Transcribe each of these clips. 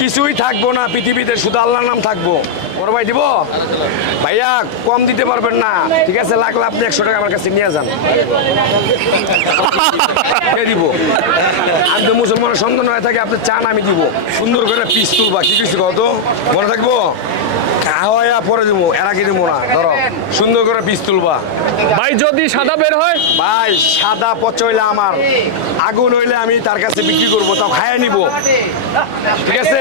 কিছুই থাকব না পৃথিবীতে শুধু আল্লাহর নাম থাকব। বড় ভাই দিব? ভাইয়া কম দিতে পারবেন না। ঠিক আছে লাগলে আপনি একশো টাকা আমার কাছে নিয়ে যান। দিব। আমি মুসলমানের সন্তান হয়ে থাকে আপনি চান আমি দিব। সুন্দর করে পিস তুলবা। কি কিছু কত মনে থাকব? পরে দিব এর আগে দিব না? ধরো সুন্দর করে পিস তুলবা। ভাই যদি সাদা বের হয়? ভাই সাদা পচ হইলে আমার। আগুন হইলে আমি তার কাছে বিক্রি করব তাও খাইয়ে নিব। ঠিক আছে?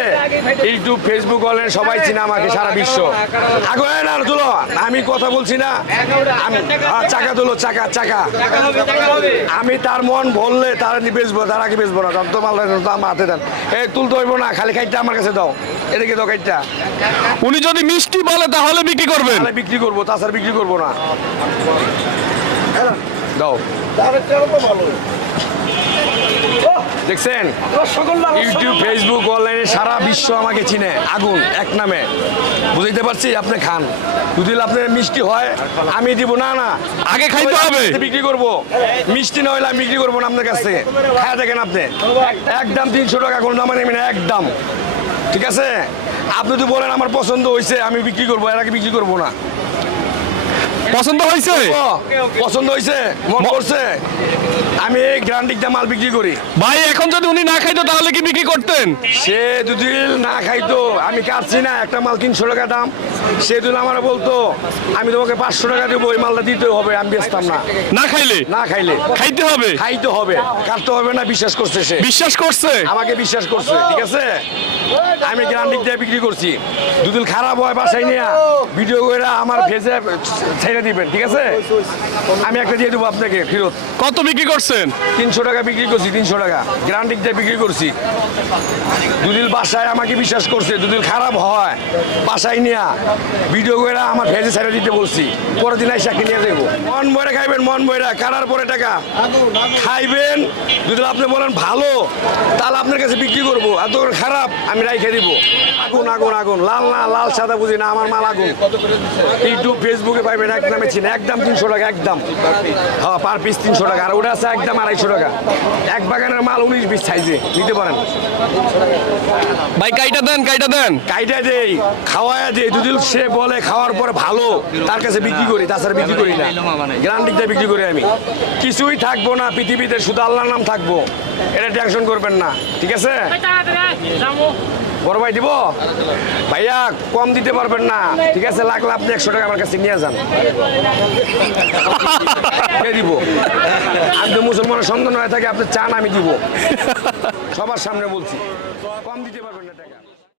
ইউটিউব ফেসবুক অনলাইন সবাই চিনে আমাকে সারা বিশ্ব। আগুন না তুলো। আমি কথা বলছি না। আমি চাকা তুলো চাকা চাকা। আমি তার মন বললে তার নি বেচবো তার আগে বেচবো না। তত মাল তো আমার হাতে দেন। এই তুলতে হইব না খালি খাইটা আমার কাছে দাও। এদিকে দাও খাইটা উনি যদি মিষ্টি বলে তাহলে বিক্রি করবেন। তাহলে বিক্রি করব তাছাড়া বিক্রি করব না। দাও। দেখছেন? ইউটিউব ফেসবুক অনলাইনে সারা বিশ্ব আমাকে চিনে। আগুন এক নামে। বুঝতে পারছি আপনি খান। যদি আপনার মিষ্টি হয় আমি দিব। না না। আগে খাইতে হবে। বিক্রি করব। মিষ্টি না হলে আমি বিক্রি করব না আপনার কাছে খায় দেখেন আপনি। একদম তিনশো টাকা কোনো দাম নেবেন একদম ঠিক আছে? আপনি যদি বলেন আমার পছন্দ হয়েছে আমি বিক্রি করব। এর আগে বিক্রি করব না। পছন্দ হয়েছে? পছন্দ হয়েছে মন করছে। আমি গ্রান্ডিক দাম মাল বিক্রি করি। ভাই এখন যদি উনি না খাইতো তাহলে কি বিক্রি করতেন? সে যদি না খাইতো আমি কাটছি না একটা মাল তিনশো টাকা দাম। সে যদি আমার বলতো আমি তোমাকে পাঁচশো টাকা দেবো ওই মালটা দিতে হবে আমি বেচতাম না। না খাইলে? না খাইলে। খাইতে হবে? খাইতে হবে। কাটতে হবে না বিশ্বাস করছে সে। বিশ্বাস করছে? আমাকে বিশ্বাস করছে ঠিক আছে? আমি গ্রান্ডিক দিয়ে বিক্রি করছি। দুদিন খারাপ হয় বাসায় নিয়ে ভিডিও করে আমার ভেজে ছেড়ে দিবেন ঠিক আছে? আমি একটা দিয়ে দেবো আপনাকে ফেরত কত বিক্রি করছেন? তিনশো টাকা বিক্রি করছি তিনশো টাকা। গ্রান্ডিকটা বিক্রি করছি। দুদিন বাসায় আমাকে বিশ্বাস করছে দুদিন খারাপ হয়, বাসায় নিয়ে। ভিডিও করে আমার ভেজে ছেড়ে দিতে বলছি। পরের দিন আইসা নিয়ে দেবো। মন বইরা খাইবেন, মন বইরা কারার পরে টাকা? খাইবেন? যদি আপনি বলেন ভালো, তাহলে আপনার কাছে বিক্রি করব। আর তোর খারাপ, আমি রাইখে দিব। আগুন আগুন আগুন। লাল না, লাল সাদা বুঝি না, আমার মাল আগুন। ইউটিউব, ফেসবুকে পাইবেন এক নামে চিনে, একদম তিনশো টাকা, একদম। হ্যাঁ পার পিস তিনশো টাকা। আর ওটা আছে একদম আড়াইশো টাকা। এক বাগানের মাল উনিশ পিস সাইজে, নিতে পারেন। ভাই কাইটা দেন কাইটা দেন। কাইটা দেই খাওয়ায়া দেই। দুদিন সে বলে খাওয়ার পরে ভালো তার কাছে বিক্রি করি তাছাড়া বিক্রি করি না। গ্রান্ডিকটা বিক্রি করি আমি। কিছুই থাকব না পৃথিবীতে শুধু আল্লাহর নাম থাকব। এটা টেনশন করবেন না ঠিক আছে? বড় দিব? ভাইয়া, কম দিতে পারবেন না। ঠিক আছে লাগলে আপনি একশো টাকা আমার কাছে নিয়ে যান। দিব। আমি মুসলমানের সন্তান হয়ে থাকে, আপনি চান আমি দিব। সবার সামনে বলছি। কম দিতে পারবেন না টাকা।